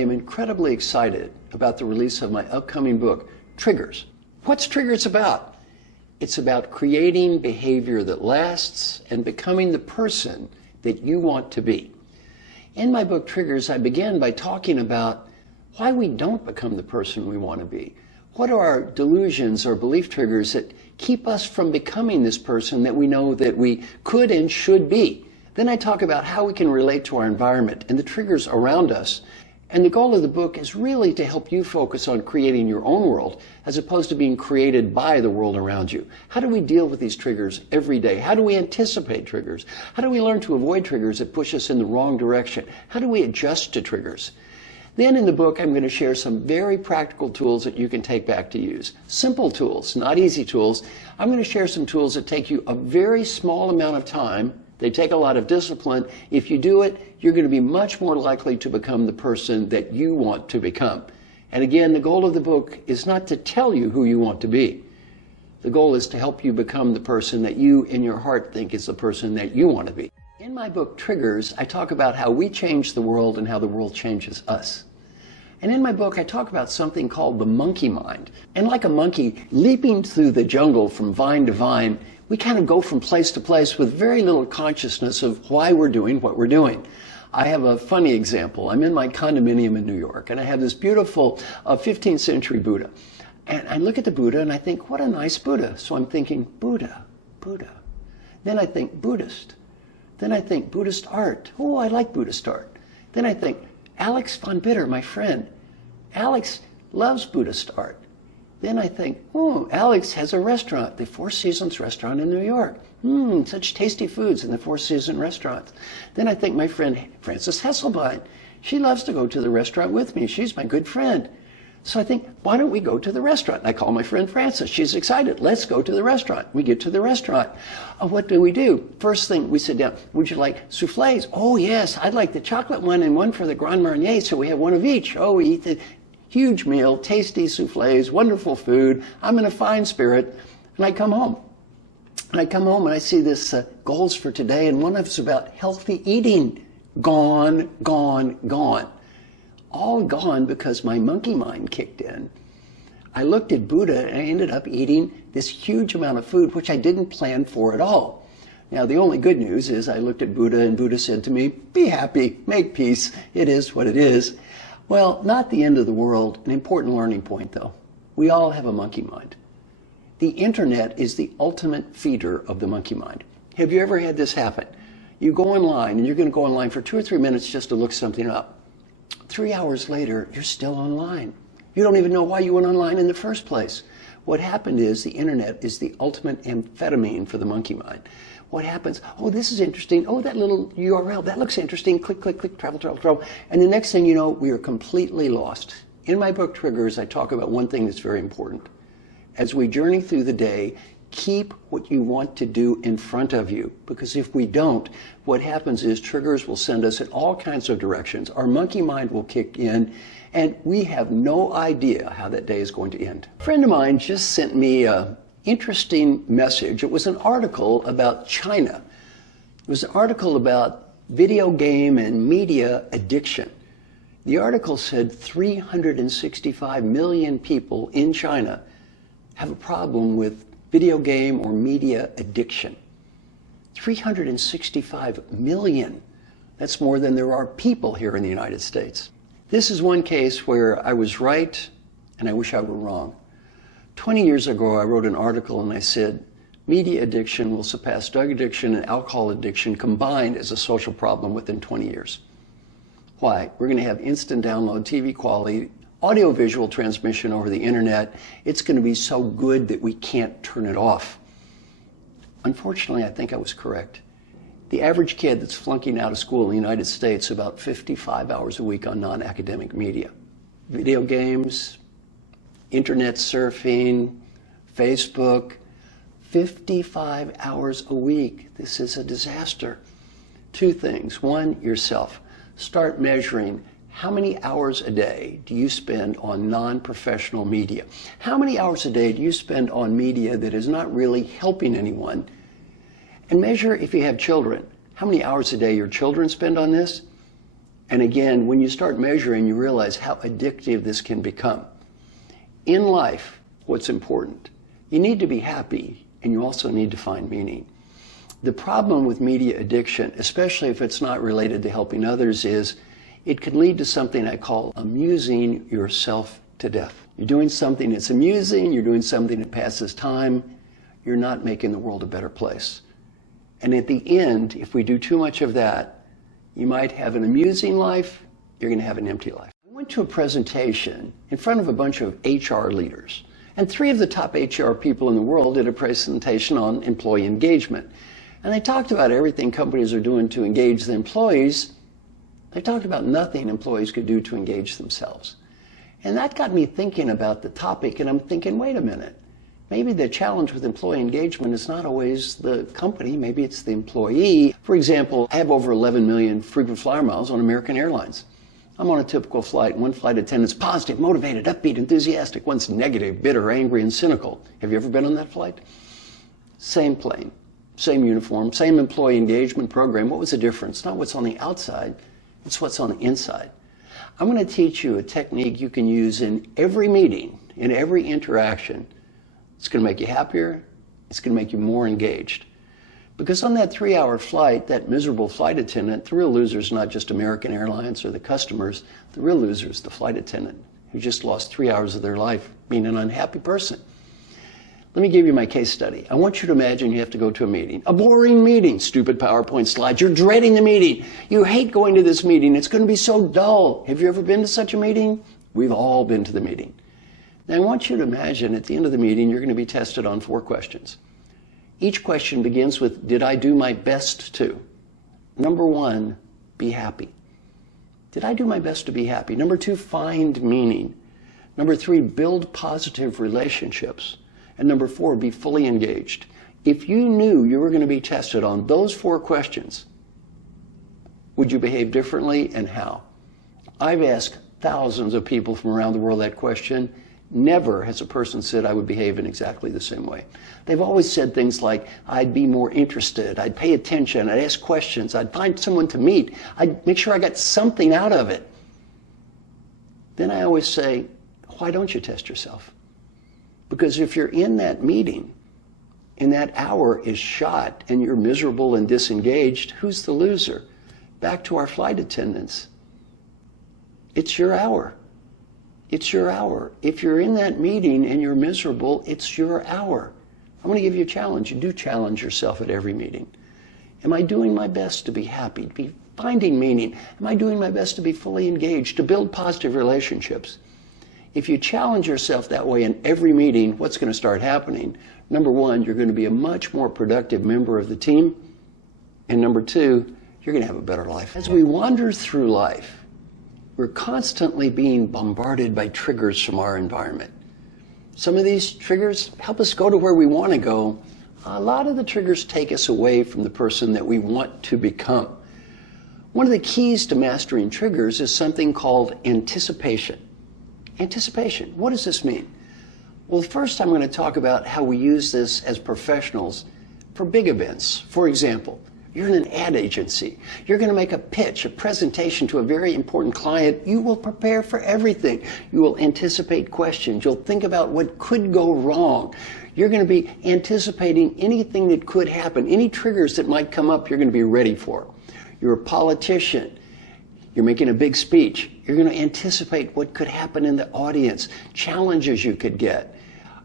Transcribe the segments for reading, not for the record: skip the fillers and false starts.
am incredibly excited about the release of my upcoming book, Triggers. What's Triggers about? It's about creating behavior that lasts and becoming the person that you want to be. In my book, Triggers, I begin by talking about why we don't become the person we want to be. What are our delusions or belief triggers that keep us from becoming this person that we know that we could and should be? Then I talk about how we can relate to our environment and the triggers around us. And the goal of the book is really to help you focus on creating your own world as opposed to being created by the world around you. How do we deal with these triggers every day? How do we anticipate triggers? How do we learn to avoid triggers that push us in the wrong direction? How do we adjust to triggers? Then in the book, I'm going to share some very practical tools that you can take back to use. Simple tools, not easy tools. I'm going to share some tools that take you a very small amount of time. They take a lot of discipline. If you do it, you're going to be much more likely to become the person that you want to become. And again, the goal of the book is not to tell you who you want to be. The goal is to help you become the person that you in your heart think is the person that you want to be. In my book, Triggers, I talk about how we change the world and how the world changes us. And in my book, I talk about something called the monkey mind. And like a monkey leaping through the jungle from vine to vine, we kind of go from place to place with very little consciousness of why we're doing what we're doing. I have a funny example. I'm in my condominium in New York, and I have this beautiful 15th century Buddha. And I look at the Buddha, and I think, what a nice Buddha. So I'm thinking, Buddha, Buddha. Then I think, Buddhist. Then I think, Buddhist art. Oh, I like Buddhist art. Then I think, Alex von Bitter, my friend. Alex loves Buddhist art. Then I think, oh, Alex has a restaurant, the Four Seasons restaurant in New York. Such tasty foods in the Four Seasons restaurant. Then I think my friend Frances Hesselbein, she loves to go to the restaurant with me. She's my good friend. So I think, why don't we go to the restaurant? I call my friend Frances. She's excited. Let's go to the restaurant. We get to the restaurant. What do? First thing, we sit down. Would you like souffles? Oh, yes. I'd like the chocolate one and one for the Grand Marnier, so we have one of each. Oh, we eat the huge meal, tasty souffles, wonderful food. I'm in a fine spirit. And I come home. And I come home and I see this goals for today, and one of it's about healthy eating. Gone, gone, gone. All gone because my monkey mind kicked in. I looked at Buddha and I ended up eating this huge amount of food, which I didn't plan for at all. Now, the only good news is I looked at Buddha and Buddha said to me, be happy, make peace. It is what it is. Well, not the end of the world. An important learning point, though. We all have a monkey mind. The internet is the ultimate feeder of the monkey mind. Have you ever had this happen? You go online and you're going to go online for 2 or 3 minutes just to look something up. 3 hours later, you're still online. You don't even know why you went online in the first place. What happened is the internet is the ultimate amphetamine for the monkey mind. What happens? Oh, this is interesting. Oh, that little URL, that looks interesting. Click, click, click, travel, travel, travel. And the next thing you know, we are completely lost. In my book, Triggers, I talk about one thing that's very important. As we journey through the day, keep what you want to do in front of you, because if we don't, what happens is triggers will send us in all kinds of directions. Our monkey mind will kick in, and we have no idea how that day is going to end. A friend of mine just sent me an interesting message. It was an article about China. It was an article about video game and media addiction. The article said 365 million people in China have a problem with video game or media addiction. 365 million. That's more than there are people here in the United States. This is one case where I was right and I wish I were wrong. 20 years ago, I wrote an article and I said, media addiction will surpass drug addiction and alcohol addiction combined as a social problem within 20 years. Why? We're going to have instant download, TV quality, audio-visual transmission over the internet. It's going to be so good that we can't turn it off. Unfortunately, I think I was correct. The average kid that's flunking out of school in the United States about 55 hours a week on non-academic media. Video games, internet surfing, Facebook, 55 hours a week. This is a disaster. Two things. One, yourself. Start measuring how many hours a day do you spend on non-professional media? How many hours a day do you spend on media that is not really helping anyone? And measure, if you have children, how many hours a day your children spend on this, And again, when you start measuring, you realize how addictive this can become. In life, what's important? You need to be happy, and you also need to find meaning. The problem with media addiction, especially if it's not related to helping others, is it can lead to something I call amusing yourself to death. You're doing something that's amusing, you're doing something that passes time, you're not making the world a better place. And at the end, if we do too much of that, you might have an amusing life, you're going to have an empty life. I went to a presentation in front of a bunch of HR leaders, and 3 of the top HR people in the world did a presentation on employee engagement. And they talked about everything companies are doing to engage the employees. They talked about nothing employees could do to engage themselves. And that got me thinking about the topic, and I'm thinking, wait a minute. Maybe the challenge with employee engagement is not always the company, maybe it's the employee. For example, I have over 11 million frequent flyer miles on American Airlines. I'm on a typical flight. One flight attendant's positive, motivated, upbeat, enthusiastic. One's negative, bitter, angry, and cynical. Have you ever been on that flight? Same plane, same uniform, same employee engagement program. What was the difference? Not what's on the outside, it's what's on the inside. I'm going to teach you a technique you can use in every meeting, in every interaction. It's going to make you happier. It's going to make you more engaged. Because on that 3-hour flight, that miserable flight attendant, the real loser is not just American Airlines or the customers. The real loser is the flight attendant who just lost 3 hours of their life being an unhappy person. Let me give you my case study. I want you to imagine you have to go to a meeting. A boring meeting, stupid PowerPoint slides. You're dreading the meeting. You hate going to this meeting. It's going to be so dull. Have you ever been to such a meeting? We've all been to the meeting. Now, I want you to imagine at the end of the meeting, you're going to be tested on 4 questions. Each question begins with, did I do my best to? Number 1, be happy. Did I do my best to be happy? Number 2, find meaning. Number 3, build positive relationships. And number 4, be fully engaged. If you knew you were going to be tested on those 4 questions, would you behave differently and how? I've asked thousands of people from around the world that question. Never has a person said I would behave in exactly the same way. They've always said things like, I'd be more interested, I'd pay attention, I'd ask questions, I'd find someone to meet, I'd make sure I got something out of it. Then I always say, why don't you test yourself? Because if you're in that meeting and that hour is shot and you're miserable and disengaged, who's the loser? Back to our flight attendants. It's your hour. It's your hour. If you're in that meeting and you're miserable, it's your hour. I'm going to give you a challenge. You do challenge yourself at every meeting. Am I doing my best to be happy, to be finding meaning? Am I doing my best to be fully engaged, to build positive relationships? If you challenge yourself that way in every meeting, what's going to start happening? Number 1, you're going to be a much more productive member of the team. And number 2, you're going to have a better life. As we wander through life, we're constantly being bombarded by triggers from our environment. Some of these triggers help us go to where we want to go. A lot of the triggers take us away from the person that we want to become. One of the keys to mastering triggers is something called anticipation. Anticipation, what does this mean? Well, first I'm going to talk about how we use this as professionals for big events. For example, you're in an ad agency. You're going to make a pitch, a presentation to a very important client. You will prepare for everything. You will anticipate questions. You'll think about what could go wrong. You're going to be anticipating anything that could happen, any triggers that might come up, you're going to be ready for. You're a politician. You're making a big speech. You're going to anticipate what could happen in the audience, challenges you could get.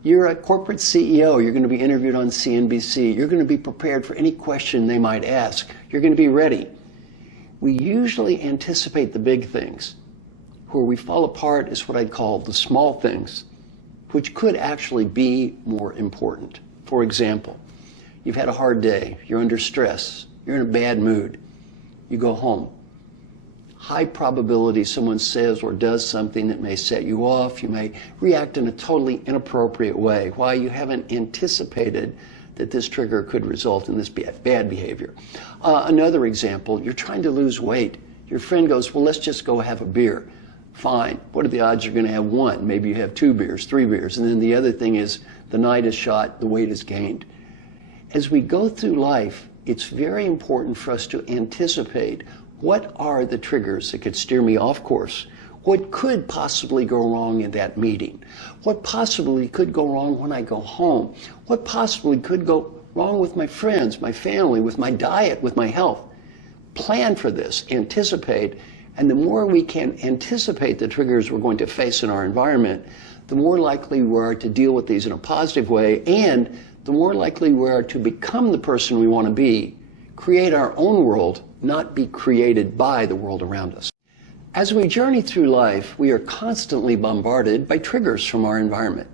You're a corporate CEO. You're going to be interviewed on CNBC. You're going to be prepared for any question they might ask. You're going to be ready. We usually anticipate the big things. Where we fall apart is what I'd call the small things, which could actually be more important. For example, you've had a hard day. You're under stress. You're in a bad mood. You go home. High probability someone says or does something that may set you off. You may react in a totally inappropriate way. Why? You haven't anticipated that this trigger could result in this bad behavior. Another example, you're trying to lose weight. Your friend goes, well, let's just go have a beer. Fine. What are the odds you're going to have 1? Maybe you have 2 beers, 3 beers. And then the other thing is the night is shot, the weight is gained. As we go through life, it's very important for us to anticipate What are the triggers that could steer me off course? What could possibly go wrong in that meeting? What possibly could go wrong when I go home? What possibly could go wrong with my friends, my family, with my diet, with my health? Plan for this, anticipate, and the more we can anticipate the triggers we're going to face in our environment, the more likely we are to deal with these in a positive way, and the more likely we are to become the person we want to be, create our own world, not be created by the world around us. As we journey through life, we are constantly bombarded by triggers from our environment.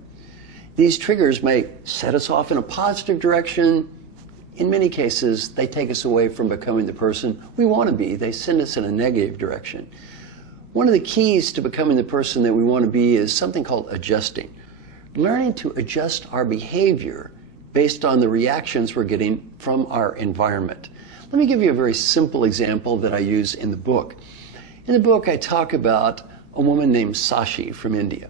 These triggers may set us off in a positive direction. In many cases, they take us away from becoming the person we want to be. They send us in a negative direction. One of the keys to becoming the person that we want to be is something called adjusting. Learning to adjust our behavior based on the reactions we're getting from our environment. Let me give you a very simple example that I use in the book. In the book, I talk about a woman named Sashi from India.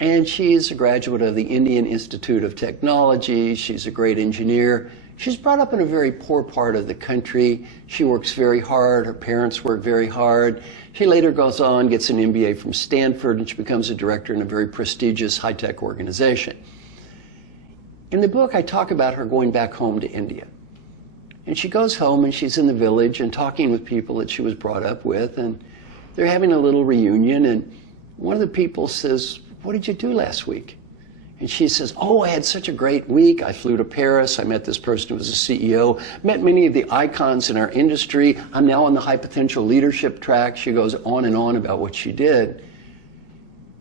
And she's a graduate of the Indian Institute of Technology. She's a great engineer. She's brought up in a very poor part of the country. She works very hard. Her parents work very hard. She later goes on, gets an MBA from Stanford, and she becomes a director in a very prestigious high-tech organization. In the book, I talk about her going back home to India. And she goes home and she's in the village and talking with people that she was brought up with, and they're having a little reunion, and one of the people says, "What did you do last week?" And she says, "Oh, I had such a great week. I flew to Paris. I met this person who was a CEO, met many of the icons in our industry. I'm now on the high potential leadership track." She goes on and on about what she did.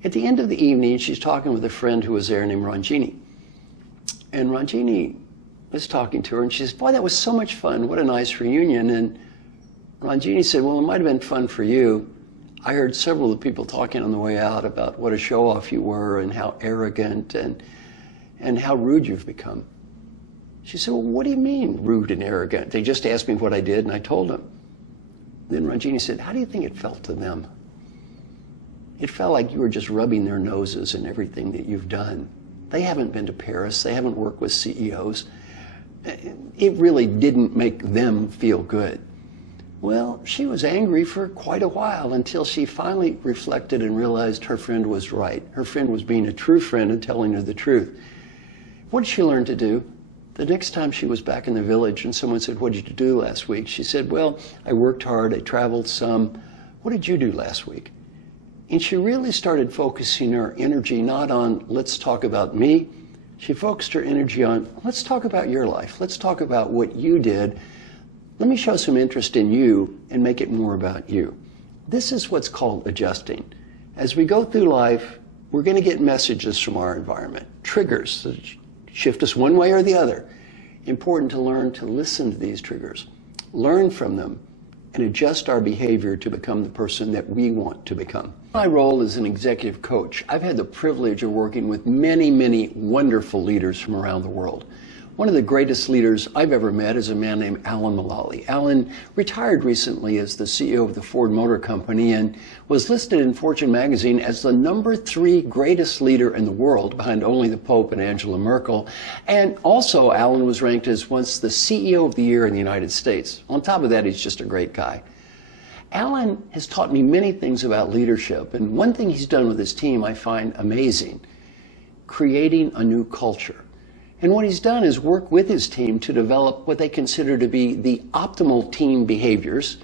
At the end of the evening, she's talking with a friend who was there named Ranjini. And Ranjini was talking to her, and she says, "Boy, that was so much fun. What a nice reunion." And Ranjini said, "Well, it might have been fun for you. I heard several of the people talking on the way out about what a show-off you were and how arrogant and how rude you've become." She said, "Well, what do you mean, rude and arrogant? They just asked me what I did, and I told them." Then Ranjini said, "How do you think it felt to them?" It felt like you were just rubbing their noses in everything that you've done. They haven't been to Paris. They haven't worked with CEOs. It really didn't make them feel good. Well, she was angry for quite a while until she finally reflected and realized her friend was right. Her friend was being a true friend and telling her the truth. What did she learn to do? The next time she was back in the village and someone said, "What did you do last week?" She said, "Well, I worked hard, I traveled some. What did you do last week?" And she really started focusing her energy not on, "Let's talk about me." She focused her energy on, "Let's talk about your life. Let's talk about what you did. Let me show some interest in you and make it more about you." This is what's called adjusting. As we go through life, we're going to get messages from our environment, triggers that shift us one way or the other. Important to learn to listen to these triggers, learn from them, and adjust our behavior to become the person that we want to become. My role as an executive coach, I've had the privilege of working with many, many wonderful leaders from around the world. One of the greatest leaders I've ever met is a man named Alan Mulally. Alan retired recently as the CEO of the Ford Motor Company and was listed in Fortune magazine as the #3 greatest leader in the world, behind only the Pope and Angela Merkel. And also, Alan was ranked as once the CEO of the Year in the United States. On top of that, he's just a great guy. Alan has taught me many things about leadership, and one thing he's done with his team I find amazing: creating a new culture. And what he's done is work with his team to develop what they consider to be the optimal team behaviors.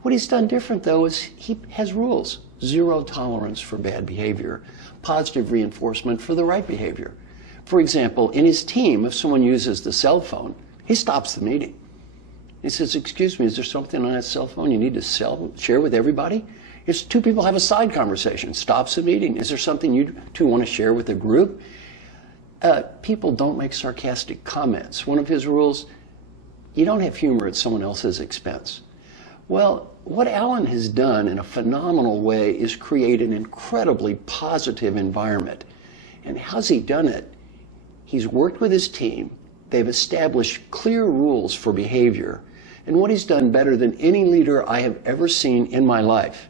What he's done different, though, is he has rules. 0 tolerance for bad behavior, positive reinforcement for the right behavior. For example, in his team, if someone uses the cell phone, he stops the meeting. He says, "Excuse me, is there something on that cell phone you need to share with everybody?" If 2 people have a side conversation, stops the meeting. "Is there something you 2 want to share with the group?" People don't make sarcastic comments. One of his rules, you don't have humor at someone else's expense. Well, what Alan has done in a phenomenal way is create an incredibly positive environment. And how's he done it? He's worked with his team. They've established clear rules for behavior. And what he's done better than any leader I have ever seen in my life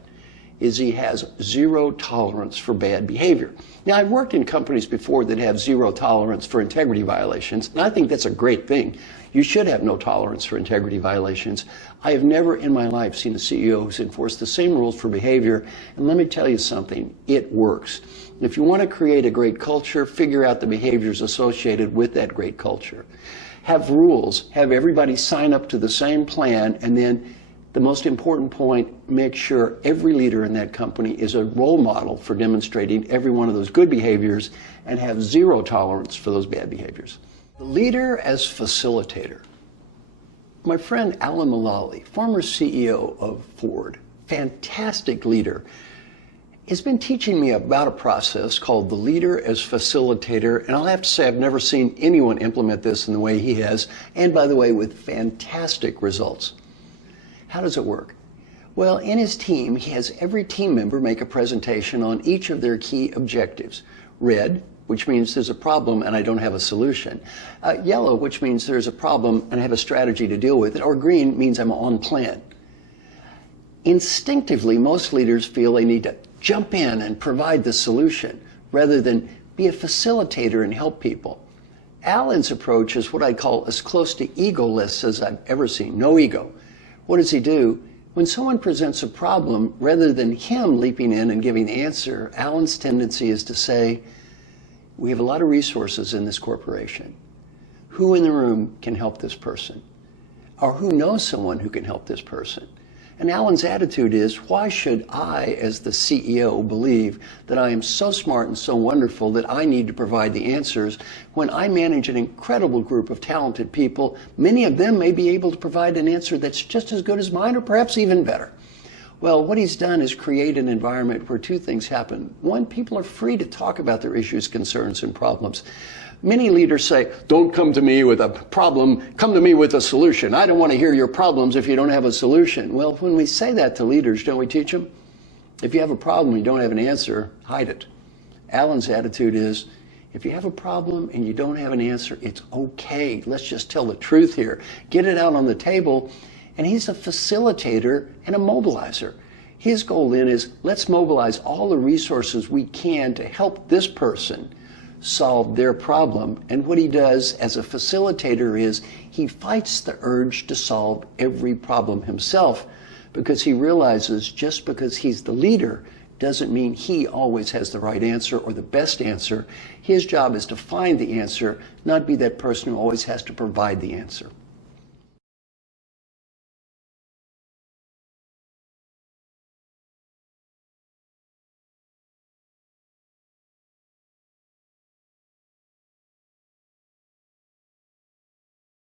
is he has zero tolerance for bad behavior. Now, I've worked in companies before that have zero tolerance for integrity violations, and I think that's a great thing. You should have no tolerance for integrity violations. I have never in my life seen a CEO who's enforced the same rules for behavior, and let me tell you something, it works. If you want to create a great culture, figure out the behaviors associated with that great culture. Have rules, have everybody sign up to the same plan, and then the most important point, make sure every leader in that company is a role model for demonstrating every one of those good behaviors and have zero tolerance for those bad behaviors. The leader as facilitator. My friend Alan Mulally, former CEO of Ford, fantastic leader, has been teaching me about a process called the leader as facilitator, and I'll have to say I've never seen anyone implement this in the way he has, and by the way, with fantastic results. How does it work? Well, in his team, he has every team member make a presentation on each of their key objectives. Red, which means there's a problem and I don't have a solution. Yellow, which means there's a problem and I have a strategy to deal with it. Or green means I'm on plan. Instinctively, most leaders feel they need to jump in and provide the solution rather than be a facilitator and help people. Alan's approach is what I call as close to egoless as I've ever seen. No ego. What does he do? When someone presents a problem, rather than him leaping in and giving the answer, Alan's tendency is to say, we have a lot of resources in this corporation. Who in the room can help this person? Or who knows someone who can help this person? And Alan's attitude is, why should I, as the CEO, believe that I am so smart and so wonderful that I need to provide the answers when I manage an incredible group of talented people? Many of them may be able to provide an answer that's just as good as mine or perhaps even better. Well, what he's done is create an environment where two things happen. One, people are free to talk about their issues, concerns, and problems. Many leaders say, don't come to me with a problem, come to me with a solution. I don't want to hear your problems if you don't have a solution. Well, when we say that to leaders, don't we teach them? If you have a problem and you don't have an answer, hide it. Alan's attitude is, if you have a problem and you don't have an answer, it's okay. Let's just tell the truth here. Get it out on the table. And he's a facilitator and a mobilizer. His goal then is, let's mobilize all the resources we can to help this person solve their problem. And what he does as a facilitator is he fights the urge to solve every problem himself, because he realizes just because he's the leader doesn't mean he always has the right answer or the best answer. His job is to find the answer, not be that person who always has to provide the answer.